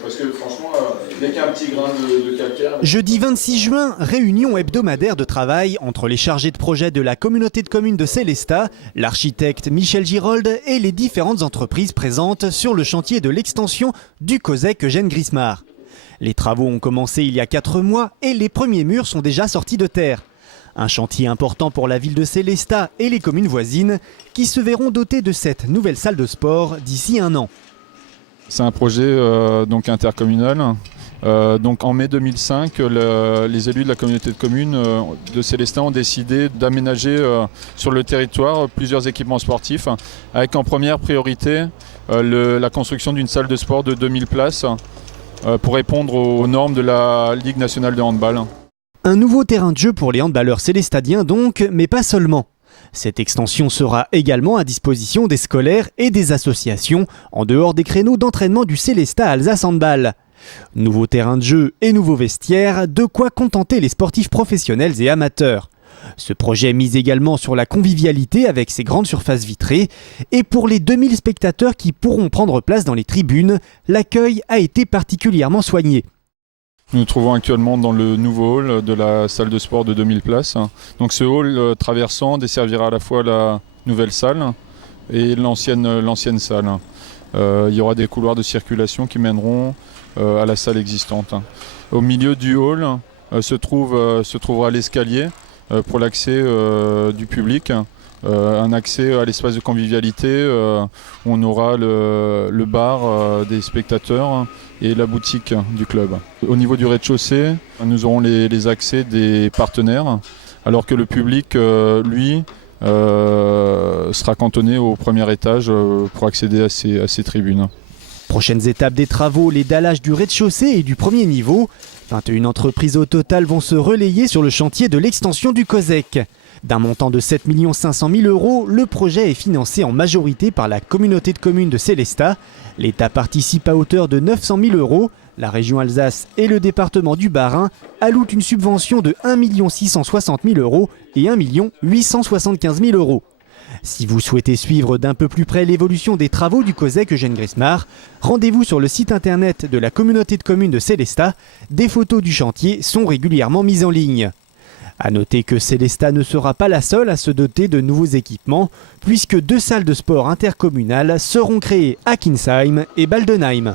Parce que franchement, dès qu'il y a un petit grain de calcaire... Jeudi 26 juin, réunion hebdomadaire de travail entre les chargés de projet de la communauté de communes de Sélestat, l'architecte Michel Girold et les différentes entreprises présentes sur le chantier de l'extension du COSEC Eugène Grismar. Les travaux ont commencé il y a 4 mois et les premiers murs sont déjà sortis de terre. Un chantier important pour la ville de Sélestat et les communes voisines qui se verront dotées de cette nouvelle salle de sport d'ici 1 an. C'est un projet donc intercommunal. Donc en mai 2005, les élus de la communauté de communes de Sélestat ont décidé d'aménager sur le territoire plusieurs équipements sportifs avec en première priorité la construction d'une salle de sport de 2000 places pour répondre aux normes de la Ligue nationale de handball. Un nouveau terrain de jeu pour les handballeurs célestadiens donc, mais pas seulement. Cette extension sera également à disposition des scolaires et des associations en dehors des créneaux d'entraînement du Sélestat Alsace Handball. Nouveau terrain de jeu et nouveaux vestiaires, de quoi contenter les sportifs professionnels et amateurs. Ce projet mise également sur la convivialité avec ses grandes surfaces vitrées et pour les 2000 spectateurs qui pourront prendre place dans les tribunes, l'accueil a été particulièrement soigné. Nous nous trouvons actuellement dans le nouveau hall de la salle de sport de 2000 places. Donc ce hall traversant desservira à la fois la nouvelle salle et l'ancienne salle. Il y aura des couloirs de circulation qui mèneront à la salle existante. Au milieu du hall se trouvera l'escalier pour l'accès du public. Un accès à l'espace de convivialité où on aura le bar des spectateurs et la boutique du club. Au niveau du rez-de-chaussée, nous aurons les accès des partenaires, alors que le public, lui, sera cantonné au premier étage pour accéder à ces tribunes. Prochaines étapes des travaux, les dallages du rez-de-chaussée et du premier niveau. 21 entreprises au total vont se relayer sur le chantier de l'extension du COSEC. D'un montant de 7 500 000 €, le projet est financé en majorité par la communauté de communes de Sélestat. L'État participe à hauteur de 900 000 €. La région Alsace et le département du Bas-Rhin allouent une subvention de 1 660 000 € et 1 875 000 €. Si vous souhaitez suivre d'un peu plus près l'évolution des travaux du COSEC Eugène Grismar, rendez-vous sur le site internet de la communauté de communes de Sélestat. Des photos du chantier sont régulièrement mises en ligne. A noter que Sélestat ne sera pas la seule à se doter de nouveaux équipements, puisque 2 salles de sport intercommunales seront créées à Kinsheim et Baldenheim.